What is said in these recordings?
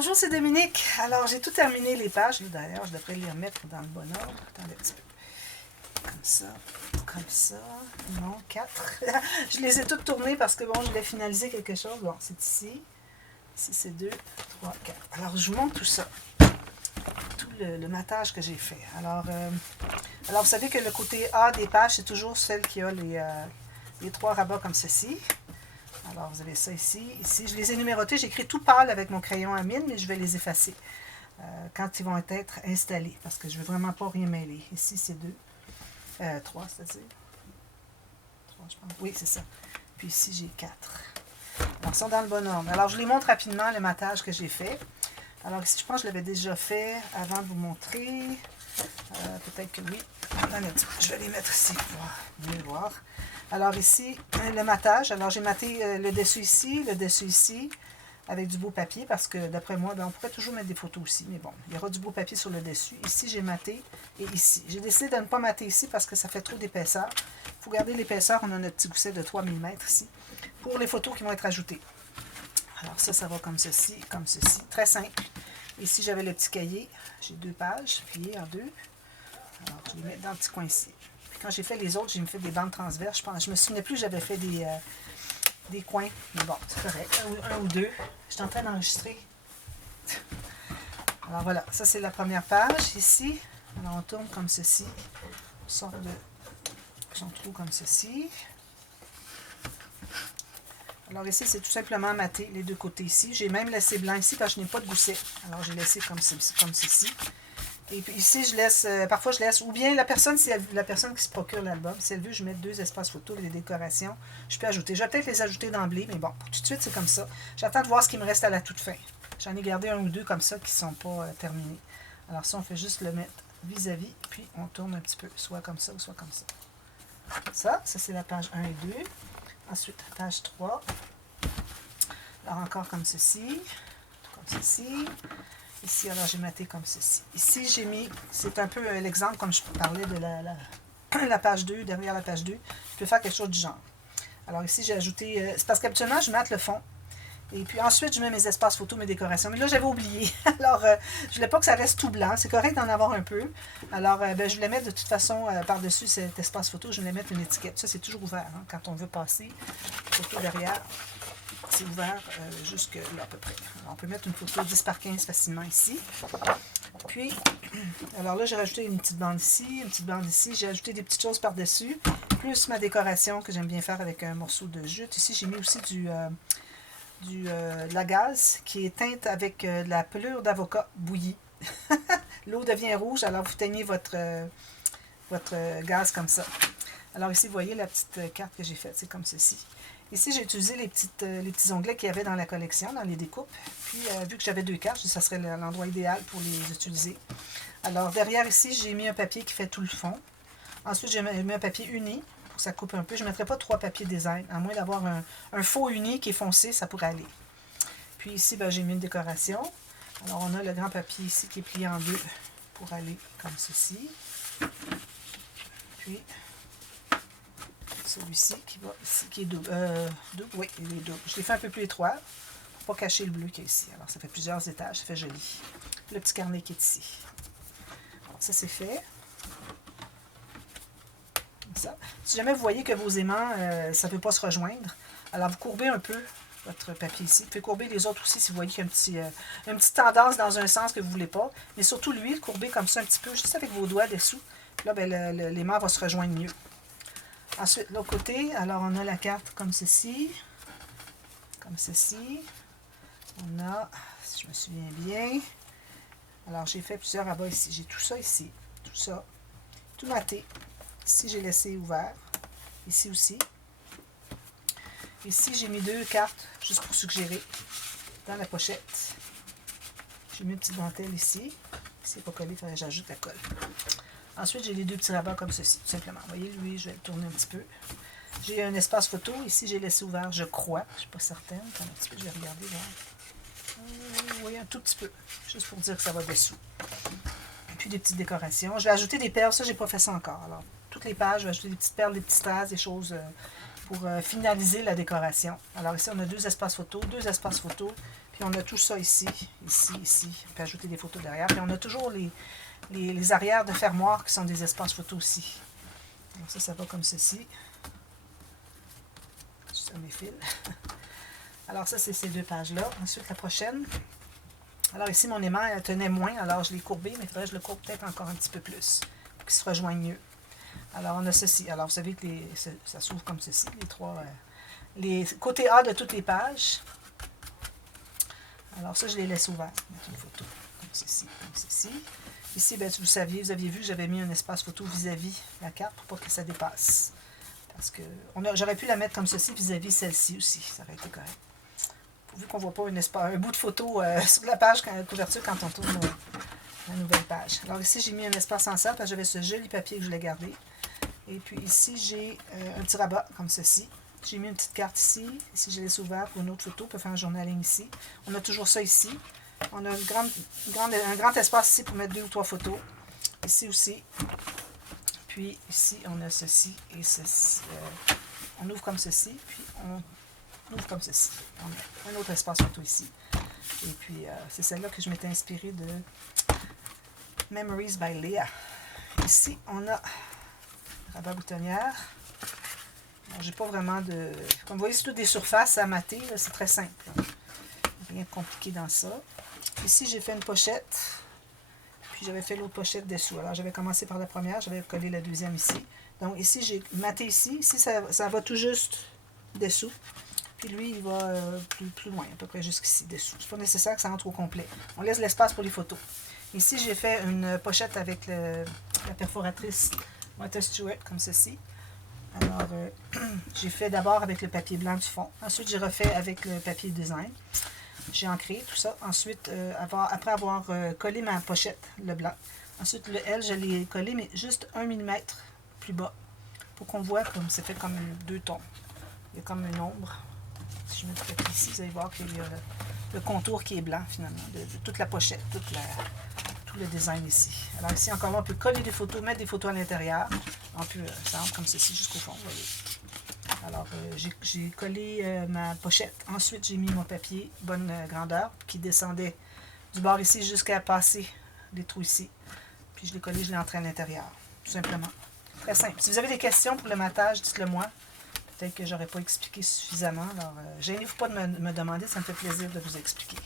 Bonjour, c'est Dominique. Alors, j'ai tout terminé les pages. D'ailleurs, je devrais les remettre dans le bon ordre. Attendez un petit peu. Comme ça. Non, 4. Je les ai toutes tournées parce que, bon, je voulais finaliser quelque chose. Bon, c'est ici. Ici, c'est 2, 3, 4. Alors, je vous montre tout ça. Tout le matage que j'ai fait. Alors, vous savez que le côté A des pages, c'est toujours celle qui a les 3 rabats comme ceci. Alors, vous avez ça ici. Ici, je les ai numérotés. J'ai écrit tout pâle avec mon crayon à mine, mais je vais les effacer quand ils vont être installés, parce que je ne veux vraiment pas rien mêler. Ici, c'est 2. 3, c'est-à-dire. 3, je pense. Oui, c'est ça. Puis ici, j'ai 4. Alors, ils sont dans le bon ordre. Alors, je les montre rapidement, le matage que j'ai fait. Alors, ici, je pense que je l'avais déjà fait avant de vous montrer. Peut-être que oui. Je vais les mettre ici pour mieux voir. Alors ici, le matage. Alors j'ai maté le dessus ici, avec du beau papier, parce que d'après moi, on pourrait toujours mettre des photos aussi, mais bon, il y aura du beau papier sur le dessus. Ici, j'ai maté, et ici. J'ai décidé de ne pas mater ici parce que ça fait trop d'épaisseur. Il faut garder l'épaisseur, on a notre petit gousset de 3 mm ici, pour les photos qui vont être ajoutées. Alors ça va comme ceci, très simple. Ici, j'avais le petit cahier, j'ai 2 pages, pliées en 2. Alors, je les mets dans le petit coin ici. Puis quand j'ai fait les autres, j'ai fait des bandes transverses. Je me souvenais plus que j'avais fait des coins. Mais bon, c'est correct. Un ou deux. J'étais en train d'enregistrer. Alors voilà, ça c'est la première page ici. Alors on tourne comme ceci. On sort de son trou comme ceci. Alors ici, c'est tout simplement maté les deux côtés ici. J'ai même laissé blanc ici parce que je n'ai pas de gousset. Alors j'ai laissé comme ceci. Et puis ici, je laisse, parfois je laisse, ou bien la personne qui se procure l'album, si elle veut, je mets 2 espaces photos, les décorations, je peux ajouter. Je vais peut-être les ajouter d'emblée, mais bon, pour tout de suite, c'est comme ça. J'attends de voir ce qui me reste à la toute fin. J'en ai gardé 1 ou 2 comme ça qui ne sont pas terminés. Alors ça, on fait juste le mettre vis-à-vis, puis on tourne un petit peu, soit comme ça ou soit comme ça. Ça c'est la page 1 et 2. Ensuite, page 3. Alors encore comme ceci, Ici, alors j'ai maté comme ceci. Ici, j'ai mis, c'est un peu l'exemple, comme je parlais de la page 2, derrière la page 2. Je peux faire quelque chose du genre. Alors ici, j'ai ajouté, c'est parce qu'habituellement, je mate le fond. Et puis ensuite, je mets mes espaces photos, mes décorations. Mais là, j'avais oublié. Alors, je voulais pas que ça reste tout blanc. C'est correct d'en avoir un peu. Alors, je voulais mettre de toute façon, par-dessus cet espace photo, je voulais mettre une étiquette. Ça, c'est toujours ouvert. Hein, quand on veut passer, photo derrière. C'est ouvert jusque là à peu près. Alors, on peut mettre une photo 10 par 15 facilement ici. Puis, alors là, j'ai rajouté une petite bande ici, une petite bande ici. J'ai ajouté des petites choses par-dessus, plus ma décoration que j'aime bien faire avec un morceau de jute. Ici, j'ai mis aussi de la gaze qui est teinte avec de la pelure d'avocat bouillie. L'eau devient rouge, alors vous teignez votre gaz comme ça. Alors ici, vous voyez la petite carte que j'ai faite, c'est comme ceci. Ici, j'ai utilisé les petits onglets qu'il y avait dans la collection, dans les découpes. Puis, vu que j'avais 2 cartes, ça serait l'endroit idéal pour les utiliser. Alors, derrière ici, j'ai mis un papier qui fait tout le fond. Ensuite, j'ai mis un papier uni pour que ça coupe un peu. Je ne mettrai pas 3 papiers design, à moins d'avoir un faux uni qui est foncé, ça pourrait aller. Puis ici, j'ai mis une décoration. Alors, on a le grand papier ici qui est plié en 2 pour aller comme ceci. Puis, celui-ci qui va ici, qui est double. Oui, il est double. Je l'ai fait un peu plus étroit pour ne pas cacher le bleu qu'il y a ici. Alors, ça fait plusieurs étages, ça fait joli. Le petit carnet qui est ici. Alors, ça, c'est fait. Comme ça. Si jamais vous voyez que vos aimants, ça ne peut pas se rejoindre, alors vous courbez un peu votre papier ici. Vous pouvez courber les autres aussi si vous voyez qu'il y a une petite tendance dans un sens que vous ne voulez pas. Mais surtout lui, courbez comme ça un petit peu, juste avec vos doigts dessous. Là, l'aimant va se rejoindre mieux. Ensuite, l'autre côté, alors on a la carte comme ceci. Comme ceci. On a, si je me souviens bien, alors j'ai fait plusieurs rabats ici. J'ai tout ça ici. Tout ça. Tout maté. Ici, j'ai laissé ouvert. Ici aussi. Ici, j'ai mis 2 cartes, juste pour suggérer, dans la pochette. J'ai mis une petite dentelle ici. Si c'est pas collé, il faudrait que j'ajoute la colle. Ensuite, j'ai les 2 petits rabats comme ceci, tout simplement. Vous voyez, lui, je vais le tourner un petit peu. J'ai un espace photo. Ici, j'ai laissé ouvert, je crois. Je ne suis pas certaine. Attends un petit peu, je vais regarder. Vous voyez, un tout petit peu. Juste pour dire que ça va dessous. Et puis, des petites décorations. Je vais ajouter des perles. Ça, j'ai pas fait ça encore. Alors, toutes les pages, je vais ajouter des petites perles, des petites strass, des choses pour finaliser la décoration. Alors, ici, on a 2 espaces photo, 2 espaces photo. Puis on a tout ça ici, ici, ici. On peut ajouter des photos derrière. Puis on a toujours les arrières de fermoirs qui sont des espaces photos aussi. Donc ça va comme ceci. Ça mes fils. Alors ça, c'est ces deux pages-là. Ensuite, la prochaine. Alors ici, mon aimant elle tenait moins, alors je l'ai courbé, mais il faudrait que je le courbe peut-être encore un petit peu plus, pour qu'il se rejoigne mieux. Alors on a ceci. Alors vous savez que ça s'ouvre comme ceci, les côtés A de toutes les pages. Alors ça, je les laisse ouverts. Mettre une photo comme ceci, comme ceci. Ici, ben, vous aviez vu que j'avais mis un espace photo vis-à-vis la carte pour pas que ça dépasse. Parce que j'aurais pu la mettre comme ceci vis-à-vis celle-ci aussi, ça aurait été correct. Vu qu'on ne voit pas un bout de photo sur la page couverture quand on tourne la nouvelle page. Alors ici, j'ai mis un espace en salle parce que j'avais ce joli papier que je voulais garder. Et puis ici, j'ai un petit rabat comme ceci. J'ai mis une petite carte ici. Ici, je laisse ouvert pour une autre photo. On peut faire un journaling ici. On a toujours ça ici. On a un grand espace ici pour mettre 2 ou 3 photos. Ici aussi. Puis ici, on a ceci et ceci. On ouvre comme ceci. Puis on ouvre comme ceci. On a un autre espace photo ici. Et puis, c'est celle-là que je m'étais inspirée de Memories by Leah. Ici, on a rabat boutonnière. J'ai pas vraiment de... Comme vous voyez, c'est toutes des surfaces à mater. C'est très simple. Rien de compliqué dans ça. Ici, j'ai fait une pochette. Puis, j'avais fait l'autre pochette dessous. Alors, j'avais commencé par la première. J'avais collé la deuxième ici. Donc, ici, j'ai maté ici. Ici, ça va tout juste dessous. Puis lui, il va plus loin, à peu près jusqu'ici, dessous. C'est pas nécessaire que ça rentre au complet. On laisse l'espace pour les photos. Ici, j'ai fait une pochette avec la perforatrice Martha Stewart, comme ceci. Alors, j'ai fait d'abord avec le papier blanc du fond. Ensuite, j'ai refait avec le papier design. J'ai ancré tout ça. Ensuite, après avoir collé ma pochette, le blanc. Ensuite, le L, je l'ai collé, mais juste 1 mm plus bas. Pour qu'on voit comme c'est fait comme 2 tons. Il y a comme une ombre. Si je mets le papier ici, vous allez voir qu'il y a le contour qui est blanc, finalement, de toute la pochette, tout le design ici. Alors ici, encore là, on peut coller des photos, mettre des photos à l'intérieur. On peut, ça rentre comme ceci jusqu'au fond, vous voyez. Alors, j'ai collé ma pochette. Ensuite, j'ai mis mon papier, bonne grandeur, qui descendait du bord ici jusqu'à passer les trous ici. Puis je l'ai collé, je l'ai entré à l'intérieur, tout simplement. Très simple. Si vous avez des questions pour le matage, dites-le moi. Peut-être que je n'aurais pas expliqué suffisamment. Alors, gênez-vous pas de me demander, ça me fait plaisir de vous expliquer.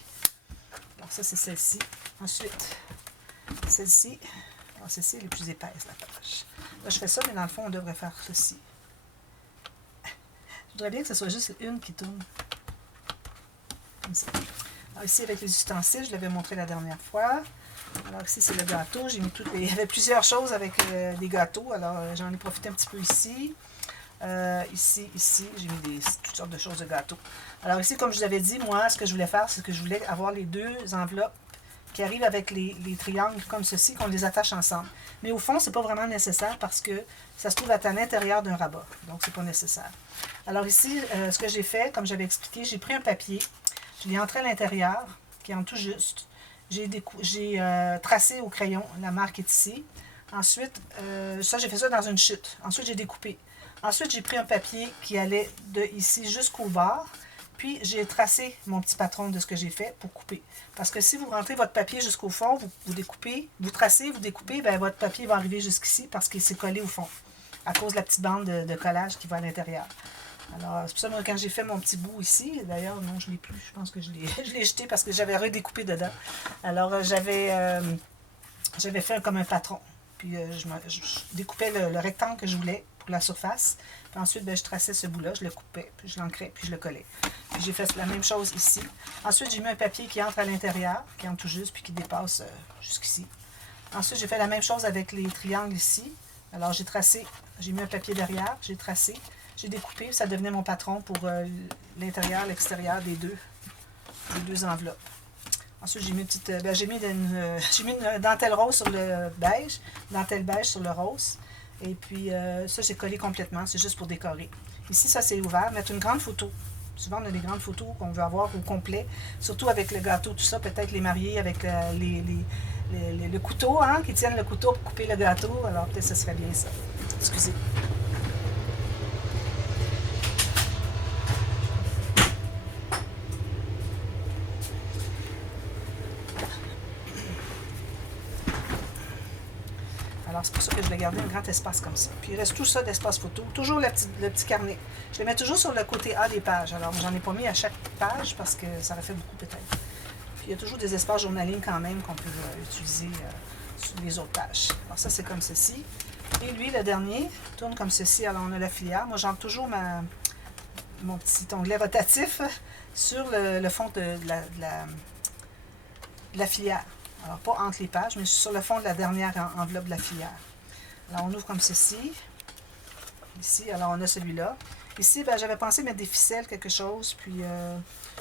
Alors, ça, c'est celle-ci. Ensuite, celle-ci. Alors, celle-ci, elle est plus épaisse, la page. Là, je fais ça, mais dans le fond, on devrait faire ceci. Je voudrais bien que ce soit juste une qui tourne. Comme ça. Alors, ici, avec les ustensiles, je l'avais montré la dernière fois. Alors, ici, c'est le gâteau. J'ai mis toutes les... Il y avait plusieurs choses avec des gâteaux. Alors, j'en ai profité un petit peu ici. Ici, j'ai mis toutes sortes de choses de gâteaux. Alors ici, comme je vous avais dit, moi, ce que je voulais faire, c'est que je voulais avoir les 2 enveloppes qui arrivent avec les triangles comme ceci, qu'on les attache ensemble. Mais au fond, c'est pas vraiment nécessaire parce que ça se trouve à l'intérieur d'un rabat. Donc, c'est pas nécessaire. Alors ici, ce que j'ai fait, comme j'avais expliqué, j'ai pris un papier, je l'ai entré à l'intérieur, qui est en tout juste. J'ai tracé au crayon, la marque est ici. Ensuite, ça, j'ai fait ça dans une chute. Ensuite, j'ai découpé. Ensuite, j'ai pris un papier qui allait de ici jusqu'au bord. Puis, j'ai tracé mon petit patron de ce que j'ai fait pour couper. Parce que si vous rentrez votre papier jusqu'au fond, vous découpez, vous tracez, vous découpez, bien, votre papier va arriver jusqu'ici parce qu'il s'est collé au fond. À cause de la petite bande de collage qui va à l'intérieur. Alors, c'est pour ça, moi, quand j'ai fait mon petit bout ici, d'ailleurs, non, je ne l'ai plus. Je pense que je l'ai jeté parce que j'avais redécoupé dedans. Alors, j'avais fait comme un patron. Puis, je découpais le rectangle que je voulais pour la surface. Puis ensuite, ben, je traçais ce bout-là, je le coupais, puis je l'ancrais, puis je le collais. Puis j'ai fait la même chose ici. Ensuite, j'ai mis un papier qui entre à l'intérieur, qui entre tout juste, puis qui dépasse jusqu'ici. Ensuite, j'ai fait la même chose avec les triangles ici. Alors, j'ai tracé, j'ai mis un papier derrière, j'ai tracé, j'ai découpé, ça devenait mon patron pour l'intérieur, l'extérieur des deux enveloppes. Ensuite, j'ai mis une dentelle rose sur le beige, dentelle beige sur le rose. Et puis, ça, j'ai collé complètement. C'est juste pour décorer. Ici, ça, c'est ouvert. Mettre une grande photo. Souvent, on a des grandes photos qu'on veut avoir au complet. Surtout avec le gâteau, tout ça. Peut-être les mariés avec le couteau, hein, qui tiennent le couteau pour couper le gâteau. Alors, peut-être que ce serait bien ça. Excusez. Alors, c'est pour ça que je vais garder un grand espace comme ça. Puis, il reste tout ça d'espace photo. Toujours le petit carnet. Je le mets toujours sur le côté A des pages. Alors, j'en ai pas mis à chaque page parce que ça aurait fait beaucoup peut-être. Puis, il y a toujours des espaces journaling quand même qu'on peut utiliser sur les autres pages. Alors, ça, c'est comme ceci. Et lui, le dernier, tourne comme ceci. Alors, on a la filière. Moi, j'entre toujours mon petit onglet rotatif sur le fond de la filière. Alors, pas entre les pages, mais sur le fond de la dernière enveloppe de la filière. Alors, on ouvre comme ceci. Ici, alors, on a celui-là. Ici, ben, j'avais pensé mettre des ficelles, quelque chose, puis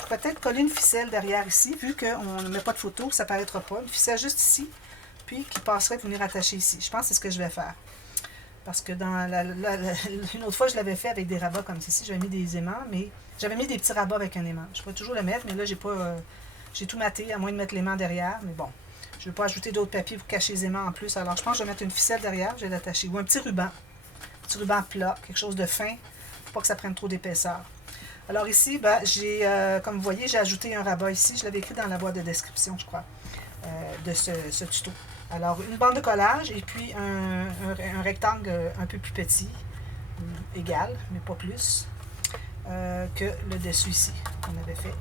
peut-être coller une ficelle derrière ici, vu qu'on ne met pas de photo, ça ne paraîtra pas. Une ficelle juste ici, puis qui passerait pour venir attacher ici. Je pense que c'est ce que je vais faire. Parce que dans une autre fois, je l'avais fait avec des rabats comme ceci. J'avais mis des aimants, mais j'avais mis des petits rabats avec un aimant. Je pourrais toujours le mettre, mais là, j'ai pas... j'ai tout maté, à moins de mettre l'aimant derrière, mais bon. Je ne veux pas ajouter d'autres papiers pour cacher les aimants en plus. Alors, je pense que je vais mettre une ficelle derrière, je vais l'attacher. Ou un petit ruban. Un petit ruban plat, quelque chose de fin, pour pas que ça prenne trop d'épaisseur. Alors ici, ben, comme vous voyez, j'ai ajouté un rabat ici. Je l'avais écrit dans la boîte de description, je crois, de ce tuto. Alors, une bande de collage et puis un rectangle un peu plus petit, égal, mais pas plus, que le dessus ici, qu'on avait fait.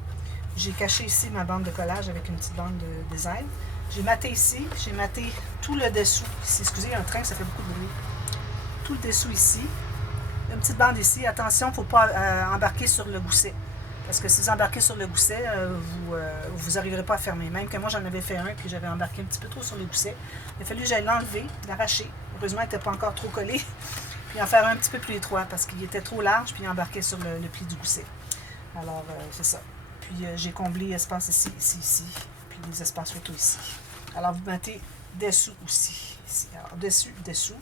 J'ai caché ici ma bande de collage avec une petite bande de design. J'ai maté ici, j'ai maté tout le dessous ici. Excusez, il y a un train, ça fait beaucoup de bruit. Tout le dessous ici. Une petite bande ici. Attention, il ne faut pas embarquer sur le gousset. Parce que si vous embarquez sur le gousset, vous n'arriverez pas à fermer. Même que moi, j'en avais fait un, puis j'avais embarqué un petit peu trop sur le gousset. Il a fallu que j'aille l'enlever, l'arracher. Heureusement, il n'était pas encore trop collé. Puis en faire un petit peu plus étroit, parce qu'il était trop large, puis il embarquait sur le pli du gousset. Alors, c'est ça. Puis j'ai comblé espace ici, ici, ici. Puis les espaces photo ici. Alors, vous mettez dessous aussi. Ici. Alors, dessus, dessous.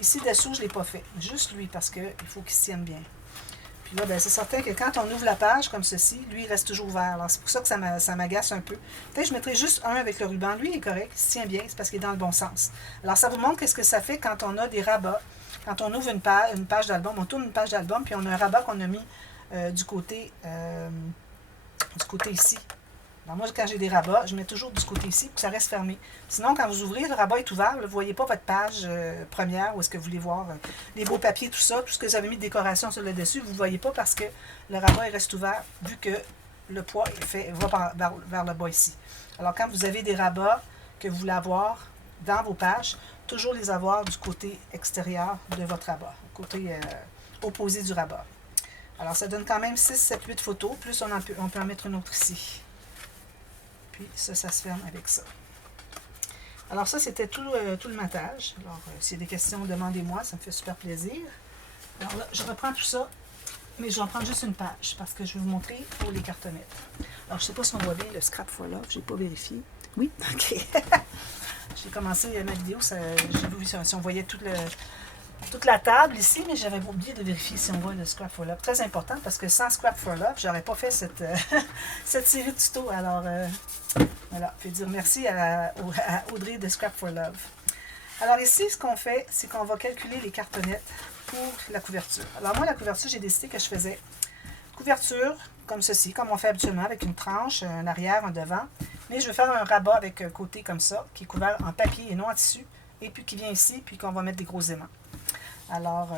Ici, dessous, je ne l'ai pas fait. Juste lui, parce qu'il faut qu'il se tienne bien. Puis là, ben, c'est certain que quand on ouvre la page comme ceci, lui, il reste toujours ouvert. Alors, c'est pour ça que ça m'agace un peu. Peut-être que je mettrai juste un avec le ruban. Lui, il est correct, il se tient bien, c'est parce qu'il est dans le bon sens. Alors, ça vous montre qu'est-ce que ça fait quand on a des rabats. Quand on ouvre une page d'album, on tourne une page d'album, puis on a un rabat qu'on a mis du côté ici. Alors moi, quand j'ai des rabats, je mets toujours du côté ici pour que ça reste fermé. Sinon, quand vous ouvrez, le rabat est ouvert. Vous ne voyez pas votre page première où est-ce que vous voulez voir les beaux papiers, tout ça, tout ce que vous avez mis de décoration sur le dessus, vous ne voyez pas parce que le rabat il reste ouvert vu que le poids va vers le bas ici. Alors, quand vous avez des rabats que vous voulez avoir dans vos pages, toujours les avoir du côté extérieur de votre rabat, côté opposé du rabat. Alors, ça donne quand même 6, 7, 8 photos, plus on peut en mettre une autre ici. Puis ça se ferme avec ça. Alors ça, c'était tout le matage. Alors, s'il y a des questions, demandez-moi, ça me fait super plaisir. Alors là, je reprends tout ça, mais je vais en prendre juste une page, parce que je vais vous montrer pour les cartonnettes. Alors, je ne sais pas si on voit bien le scrap for love, je n'ai pas vérifié. Oui? OK. J'ai commencé ma vidéo, j'ai vu si on voyait toute la table ici, mais j'avais oublié de vérifier si on voit le Scrap for Love. Très important parce que sans Scrap for Love, j'aurais pas fait cette série de tutos. Alors, voilà, je vais dire merci à Audrey de Scrap for Love. Alors ici, ce qu'on fait, c'est qu'on va calculer les cartonnettes pour la couverture. Alors moi, la couverture, j'ai décidé que je faisais couverture comme ceci, comme on fait habituellement, avec une tranche, un arrière, un devant. Mais je vais faire un rabat avec un côté comme ça, qui est couvert en papier et non en tissu, et puis qui vient ici, puis qu'on va mettre des gros aimants. Alors,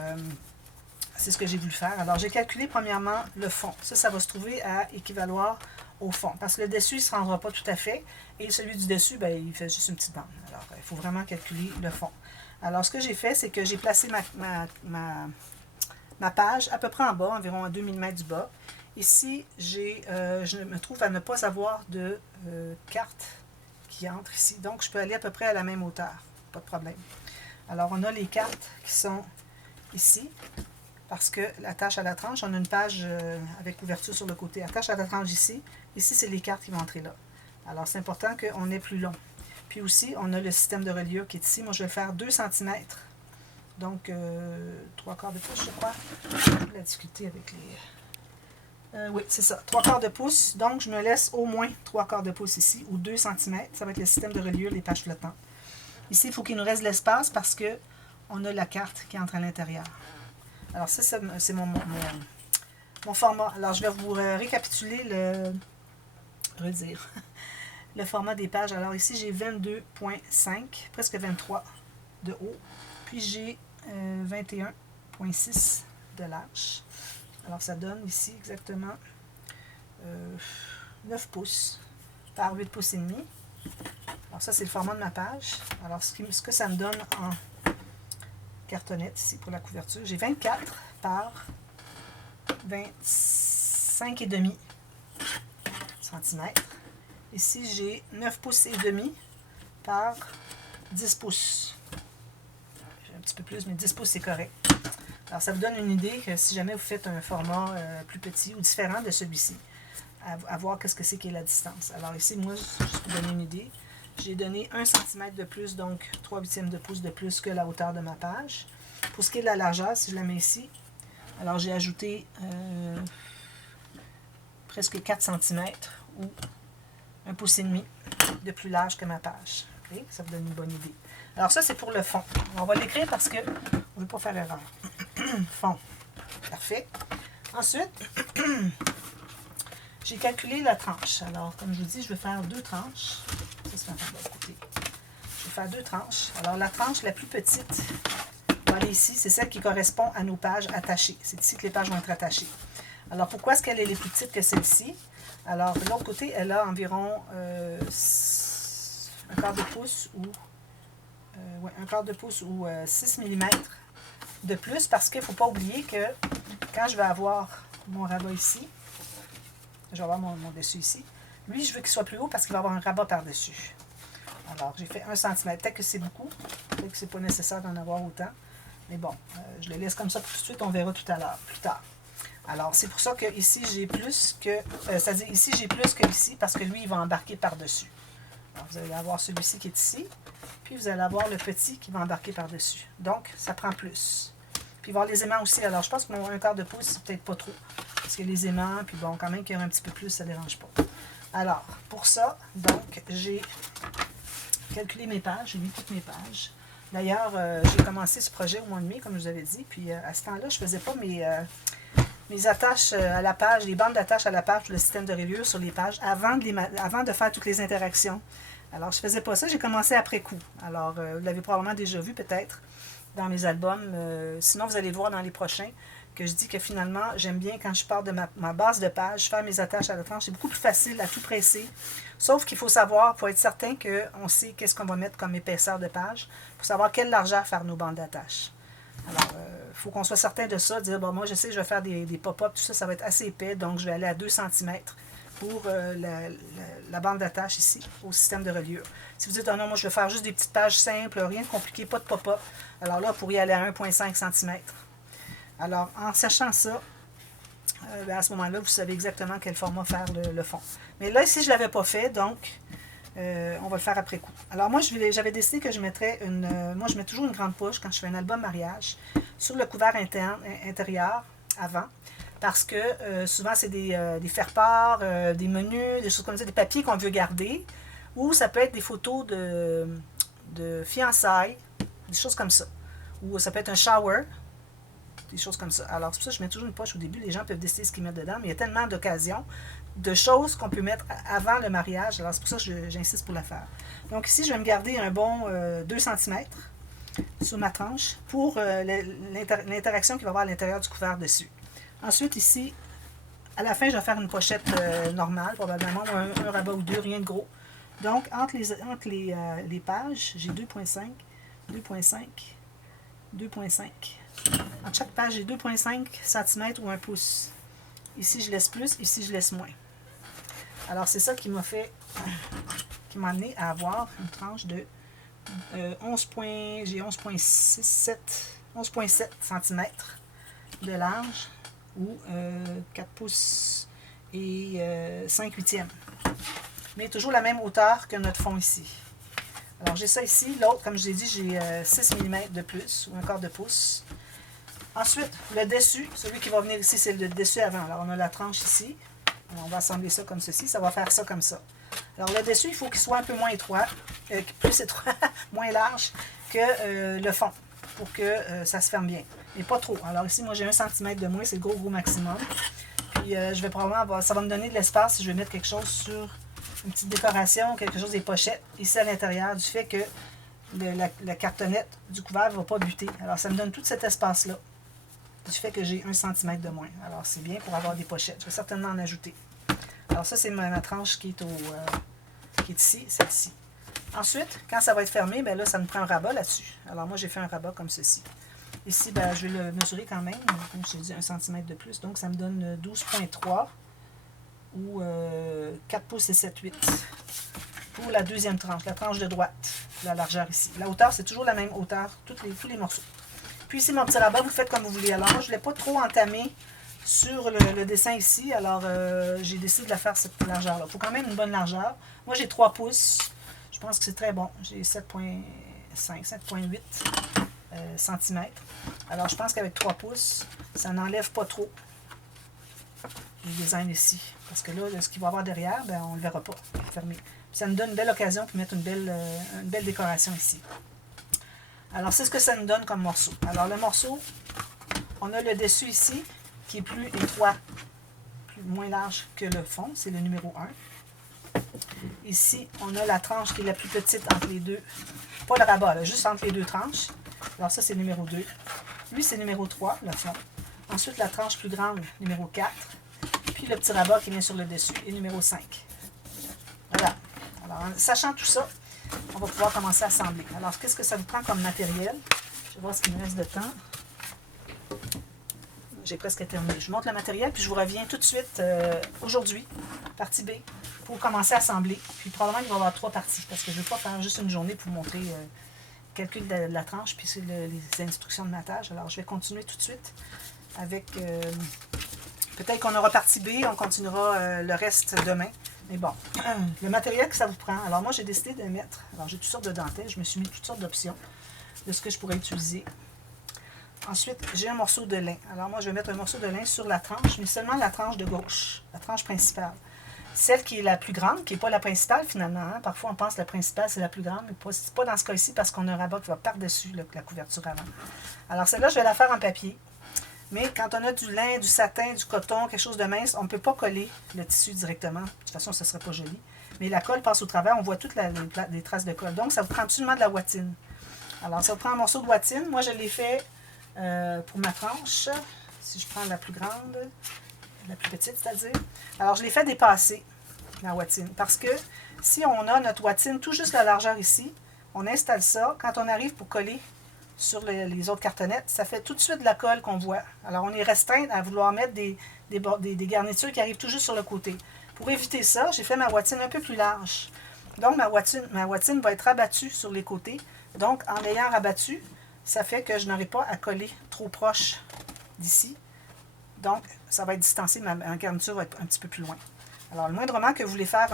c'est ce que j'ai voulu faire. Alors, j'ai calculé premièrement le fond. Ça va se trouver à équivaloir au fond. Parce que le dessus, il ne se rendra pas tout à fait. Et celui du dessus, ben, il fait juste une petite bande. Alors, il faut vraiment calculer le fond. Alors, ce que j'ai fait, c'est que j'ai placé ma page à peu près en bas, environ à 2 mm du bas. Ici, je me trouve à ne pas avoir de carte qui entre ici. Donc, je peux aller à peu près à la même hauteur. Pas de problème. Alors, on a les cartes qui sont ici, parce que l'attache à la tranche, on a une page avec couverture sur le côté. Attache à la tranche ici. Ici, c'est les cartes qui vont entrer là. Alors, c'est important qu'on ait plus long. Puis aussi, on a le système de reliure qui est ici. Moi, je vais faire 2 cm. Donc, 3/4 de pouce, je crois. J'ai la difficulté avec les... oui, c'est ça. 3/4 de pouce. Donc, je me laisse au moins 3/4 de pouce ici, ou 2 cm. Ça va être le système de reliure, les pages flottantes. Ici, il faut qu'il nous reste de l'espace parce qu'on a la carte qui entre à l'intérieur. Alors ça, c'est mon format. Alors, je vais vous récapituler le format des pages. Alors ici, j'ai 22.5, presque 23 de haut. Puis j'ai 21,6 de large. Alors ça donne ici exactement 9 pouces par 8 pouces et demi. Alors ça c'est le format de ma page. Alors ce que ça me donne en cartonnette ici pour la couverture, j'ai 24 par 25,5 cm. Ici j'ai 9 pouces et demi par 10 pouces. J'ai un petit peu plus, mais 10 pouces c'est correct. Alors ça vous donne une idée que si jamais vous faites un format plus petit ou différent de celui-ci, à voir qu'est-ce que c'est qui est la distance. Alors ici, moi, juste pour donner une idée, j'ai donné 1 cm de plus, donc 3/8 de pouce de plus que la hauteur de ma page. Pour ce qui est de la largeur, si je la mets ici, alors j'ai ajouté presque 4 cm ou 1 pouce et demi de plus large que ma page. Okay? Ça vous donne une bonne idée. Alors ça, c'est pour le fond. On va l'écrire parce qu'on ne veut pas faire erreur. Fond. Parfait. Ensuite, j'ai calculé la tranche. Alors, comme je vous dis, je vais faire 2 tranches. Ça, c'est de l'autre côté. Je vais faire 2 tranches. Alors, la tranche la plus petite va aller ici. C'est celle qui correspond à nos pages attachées. C'est ici que les pages vont être attachées. Alors, pourquoi est-ce qu'elle est plus petite que celle-ci? Alors, de l'autre côté, elle a environ 1/4 de pouce ou 1/4 de pouce ou 6 mm de plus, parce qu'il ne faut pas oublier que quand je vais avoir mon rabat ici, je vais avoir mon dessus ici, lui, je veux qu'il soit plus haut parce qu'il va avoir un rabat par-dessus. Alors, j'ai fait 1 cm. Peut-être que c'est beaucoup, peut-être que c'est pas nécessaire d'en avoir autant, mais bon, je le laisse comme ça pour tout de suite, on verra tout à l'heure, plus tard. Alors, c'est pour ça que ici, j'ai plus que, c'est-à-dire ici, j'ai plus que ici, parce que lui, il va embarquer par-dessus. Alors, vous allez avoir celui-ci qui est ici, puis vous allez avoir le petit qui va embarquer par-dessus. Donc, ça prend plus. Puis, il va y avoir les aimants aussi. Alors, je pense que mon 1/4 de pouce, c'est peut-être pas trop. Parce que les aimants, puis bon, quand même qu'il y a un petit peu plus, ça ne dérange pas. Alors, pour ça, donc, j'ai calculé mes pages, j'ai mis toutes mes pages. D'ailleurs, j'ai commencé ce projet au mois de mai, comme je vous avais dit, puis à ce temps-là, je ne faisais pas mes attaches à la page, les bandes d'attache à la page pour le système de reliure sur les pages, avant de faire toutes les interactions. Alors, je ne faisais pas ça, j'ai commencé après coup. Alors, vous l'avez probablement déjà vu peut-être dans mes albums. Sinon, vous allez le voir dans les prochains, que je dis que finalement, j'aime bien quand je pars de ma base de page, faire mes attaches à la tranche. C'est beaucoup plus facile à tout presser. Sauf qu'il faut savoir, pour être certain qu'on sait qu'est-ce qu'on va mettre comme épaisseur de page, pour savoir quelle largeur faire nos bandes d'attache. Alors, il faut qu'on soit certain de ça, dire, bon, moi, je sais que je vais faire des pop-up, tout ça, ça va être assez épais, donc je vais aller à 2 cm pour la bande d'attache ici, au système de reliure. Si vous dites, oh non, moi, je vais faire juste des petites pages simples, rien de compliqué, pas de pop-up, alors là, vous pourriez aller à 1,5 cm. Alors, en sachant ça, à ce moment-là, vous savez exactement quel format faire le fond. Mais là, ici, je ne l'avais pas fait, donc on va le faire après coup. Alors moi, j'avais décidé que je mettrais moi, je mets toujours une grande poche quand je fais un album mariage sur le couvert intérieur avant, parce que souvent, c'est des faire-part, des menus, des choses comme ça, des papiers qu'on veut garder, ou ça peut être des photos de fiançailles, des choses comme ça. Ou ça peut être un shower, des choses comme ça. Alors, c'est pour ça que je mets toujours une poche au début. Les gens peuvent décider ce qu'ils mettent dedans, mais il y a tellement d'occasions, de choses qu'on peut mettre avant le mariage. Alors, c'est pour ça que j'insiste pour la faire. Donc, ici, je vais me garder un bon 2 cm sur ma tranche pour l'interaction qu'il va y avoir à l'intérieur du couvert dessus. Ensuite, ici, à la fin, je vais faire une pochette normale, probablement, un rabat ou deux, rien de gros. Donc, entre les pages, j'ai 2,5, 2,5, 2,5. Entre chaque page, j'ai 2,5 cm ou 1 pouce. Ici, je laisse plus, ici, je laisse moins. Alors, c'est ça qui m'a amené à avoir une tranche de 11,7 cm de large ou 4 pouces et 5/8. Mais toujours la même hauteur que notre fond ici. Alors, j'ai ça ici. L'autre, comme je l'ai dit, j'ai 6 mm de plus ou 1/4 de pouce. Ensuite, le dessus, celui qui va venir ici, c'est le dessus avant. Alors, on a la tranche ici. Alors, on va assembler ça comme ceci. Ça va faire ça comme ça. Alors, le dessus, il faut qu'il soit un peu moins étroit, plus étroit, moins large que le fond, pour que ça se ferme bien. Mais pas trop. Alors, ici, moi, j'ai 1 cm de moins. C'est le gros maximum. Puis, je vais probablement ça va me donner de l'espace si je vais mettre quelque chose sur une petite décoration, quelque chose des pochettes, ici à l'intérieur, du fait que la cartonnette du couvert ne va pas buter. Alors, ça me donne tout cet espace-là. Ce qui fait que j'ai 1 cm de moins. Alors, c'est bien pour avoir des pochettes. Je vais certainement en ajouter. Alors, ça, c'est ma tranche qui est ici, celle-ci. Ensuite, quand ça va être fermé, bien là, ça me prend un rabat là-dessus. Alors, moi, j'ai fait un rabat comme ceci. Ici, ben, je vais le mesurer quand même. Comme je t'ai dit, 1 cm de plus. Donc, ça me donne 12,3 ou 4 pouces et 7,8 pour la deuxième tranche, la tranche de droite, la largeur ici. La hauteur, c'est toujours la même hauteur, tous les morceaux. Puis ici, mon petit rabat, vous le faites comme vous voulez. Alors, moi, je ne l'ai pas trop entamé sur le dessin ici. Alors, j'ai décidé de la faire cette largeur-là. Il faut quand même une bonne largeur. Moi, j'ai 3 pouces. Je pense que c'est très bon. J'ai 7,5, 7,8 cm. Alors, je pense qu'avec 3 pouces, ça n'enlève pas trop le design ici. Parce que là, ce qu'il va y avoir derrière, ben, on ne le verra pas. Fermé. Puis ça nous donne une belle occasion pour mettre une belle décoration ici. Alors, c'est ce que ça nous donne comme morceau. Alors, le morceau, on a le dessus ici, qui est plus étroit, moins large que le fond. C'est le numéro 1. Ici, on a la tranche qui est la plus petite entre les deux. Pas le rabat, là, juste entre les deux tranches. Alors, ça, c'est numéro 2. Lui, c'est numéro 3, le fond. Ensuite, la tranche plus grande, numéro 4. Puis, le petit rabat qui vient sur le dessus est numéro 5. Voilà. Alors, en sachant tout ça, on va pouvoir commencer à assembler. Alors, qu'est-ce que ça vous prend comme matériel? Je vais voir ce qu'il me reste de temps. J'ai presque terminé. Je vous montre le matériel, puis je vous reviens tout de suite aujourd'hui, partie B, pour commencer à assembler. Puis probablement qu'il va y avoir 3 parties, parce que je ne vais pas faire juste une journée pour vous montrer le calcul de la tranche, puis c'est les instructions de matage. Alors, je vais continuer tout de suite avec... peut-être qu'on aura partie B, on continuera le reste demain. Mais bon, le matériel que ça vous prend. Alors moi, j'ai décidé de mettre... Alors, j'ai toutes sortes de dentelles. Je me suis mis toutes sortes d'options de ce que je pourrais utiliser. Ensuite, j'ai un morceau de lin. Alors moi, je vais mettre un morceau de lin sur la tranche, mais seulement la tranche de gauche, la tranche principale. Celle qui est la plus grande, qui n'est pas la principale finalement. Hein. Parfois, on pense que la principale, c'est la plus grande, mais ce n'est pas dans ce cas-ci parce qu'on a un rabat qui va par-dessus la couverture avant. Alors celle-là, je vais la faire en papier. Mais quand on a du lin, du satin, du coton, quelque chose de mince, on ne peut pas coller le tissu directement. De toute façon, ce ne serait pas joli. Mais la colle passe au travers, on voit toutes les traces de colle. Donc, ça vous prend absolument de la ouatine. Alors, ça vous prend un morceau de ouatine. Moi, je l'ai fait pour ma tranche. Si je prends la plus grande, la plus petite, c'est-à-dire. Alors, je l'ai fait dépasser, la ouatine. Parce que si on a notre ouatine, tout juste la largeur ici, on installe ça. Quand on arrive pour coller sur les autres cartonnettes, ça fait tout de suite de la colle qu'on voit. Alors, on est restreint à vouloir mettre des garnitures qui arrivent tout juste sur le côté. Pour éviter ça, j'ai fait ma ouatine un peu plus large. Donc, ma ouatine va être rabattue sur les côtés. Donc, en l'ayant rabattue, ça fait que je n'aurai pas à coller trop proche d'ici. Donc, ça va être distancé, ma garniture va être un petit peu plus loin. Alors, le moindrement que vous voulez faire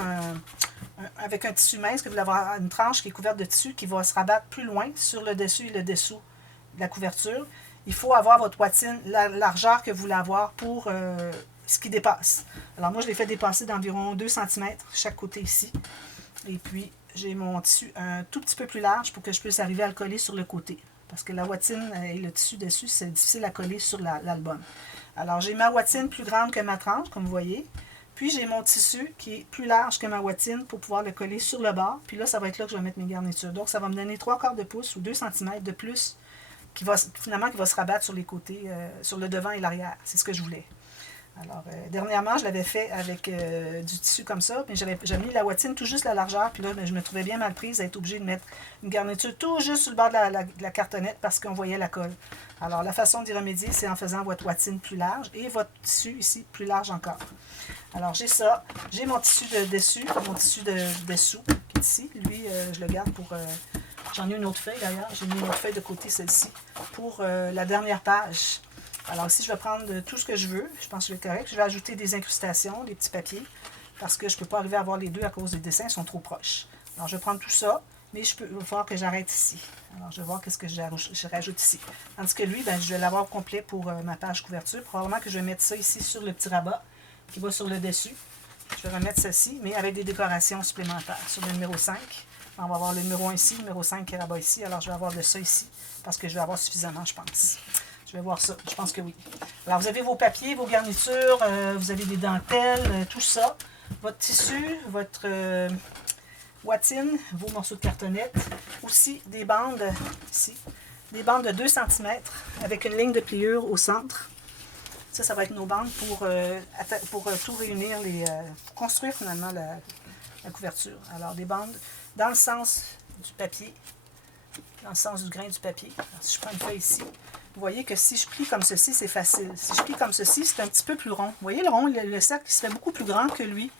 avec un tissu mince, que vous voulez avoir une tranche qui est couverte de tissu qui va se rabattre plus loin sur le dessus et le dessous de la couverture, il faut avoir votre ouatine, la largeur que vous voulez avoir pour ce qui dépasse. Alors, moi, je l'ai fait dépasser d'environ 2 cm chaque côté ici. Et puis, j'ai mon tissu un tout petit peu plus large pour que je puisse arriver à le coller sur le côté. Parce que la ouatine et le tissu dessus, c'est difficile à coller sur l'album. Alors, j'ai ma ouatine plus grande que ma tranche, comme vous voyez. Puis, j'ai mon tissu qui est plus large que ma ouatine pour pouvoir le coller sur le bord. Puis là, ça va être là que je vais mettre mes garnitures. Donc, ça va me donner 3/4 de pouce ou 2 cm de plus qui va se rabattre sur les côtés, sur le devant et l'arrière. C'est ce que je voulais. Alors, dernièrement, je l'avais fait avec du tissu comme ça, mais j'avais mis la ouatine tout juste la largeur, puis là, je me trouvais bien mal prise à être obligée de mettre une garniture tout juste sur le bord de la cartonnette parce qu'on voyait la colle. Alors, la façon d'y remédier, c'est en faisant votre ouatine plus large et votre tissu ici plus large encore. Alors, j'ai ça. J'ai mon tissu de dessus, mon tissu de dessous qui est ici. Lui, je le garde pour... j'en ai une autre feuille d'ailleurs. J'ai mis une autre feuille de côté, celle-ci, pour la dernière page. Alors ici, je vais prendre tout ce que je veux. Je pense que je vais être correct. Je vais ajouter des incrustations, des petits papiers, parce que je ne peux pas arriver à avoir les deux à cause des dessins, ils sont trop proches. Alors, je vais prendre tout ça, mais il va falloir que j'arrête ici. Alors, je vais voir qu'est-ce que je rajoute ici. Tandis que lui, ben, je vais l'avoir complet pour ma page couverture. Probablement que je vais mettre ça ici sur le petit rabat qui va sur le dessus. Je vais remettre ceci, mais avec des décorations supplémentaires. Sur le numéro 5, on va avoir le numéro 1 ici, le numéro 5 qui est rabat ici. Alors, je vais avoir de ça ici, parce que je vais avoir suffisamment, je pense. Je vais voir ça. Je pense que oui. Alors, vous avez vos papiers, vos garnitures, vous avez des dentelles, tout ça. Votre tissu, Watine, vos morceaux de cartonnette. Aussi des bandes, ici, des bandes de 2 cm avec une ligne de pliure au centre. Ça va être nos bandes pour tout réunir, pour construire finalement la couverture. Alors, des bandes dans le sens du papier, dans le sens du grain du papier. Alors, si je prends une feuille ici, vous voyez que si je plie comme ceci, c'est facile. Si je plie comme ceci, c'est un petit peu plus rond. Vous voyez le rond, le cercle qui se fait beaucoup plus grand que lui.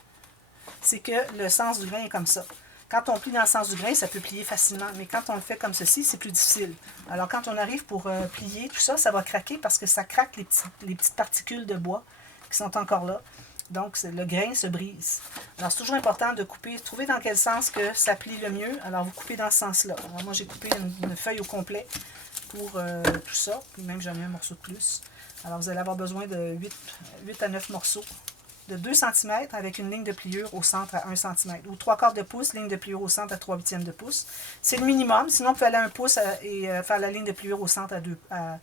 C'est que le sens du grain est comme ça. Quand on plie dans le sens du grain, ça peut plier facilement. Mais quand on le fait comme ceci, c'est plus difficile. Alors quand on arrive pour plier tout ça, ça va craquer parce que ça craque les petites particules de bois qui sont encore là. Donc le grain se brise. Alors c'est toujours important de couper, trouver dans quel sens que ça plie le mieux. Alors vous coupez dans ce sens-là. Alors moi j'ai coupé une feuille au complet pour tout ça. Puis même j'en ai un morceau de plus. Alors vous allez avoir besoin de 8 à 9 morceaux de 2 cm avec une ligne de pliure au centre à 1 cm. Ou 3/4 de pouce, ligne de pliure au centre à 3/8 de pouce. C'est le minimum. Sinon, vous pouvez aller à 1 pouce et faire la ligne de pliure au centre à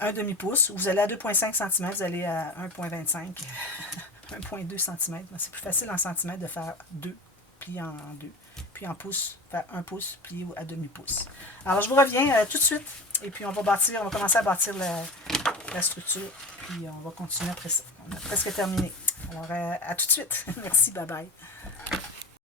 1 demi-pouce. Vous allez à 2,5 cm, vous allez à 1,25 1,2 cm. C'est plus facile en centimètres de faire 2, plier en 2. Puis en pouce, faire 1 pouce, plier à demi-pouce. Alors, je vous reviens tout de suite. Et puis, on va commencer à bâtir la structure. Puis, on va continuer après ça. On a presque terminé. Alors, à tout de suite. Merci, bye bye.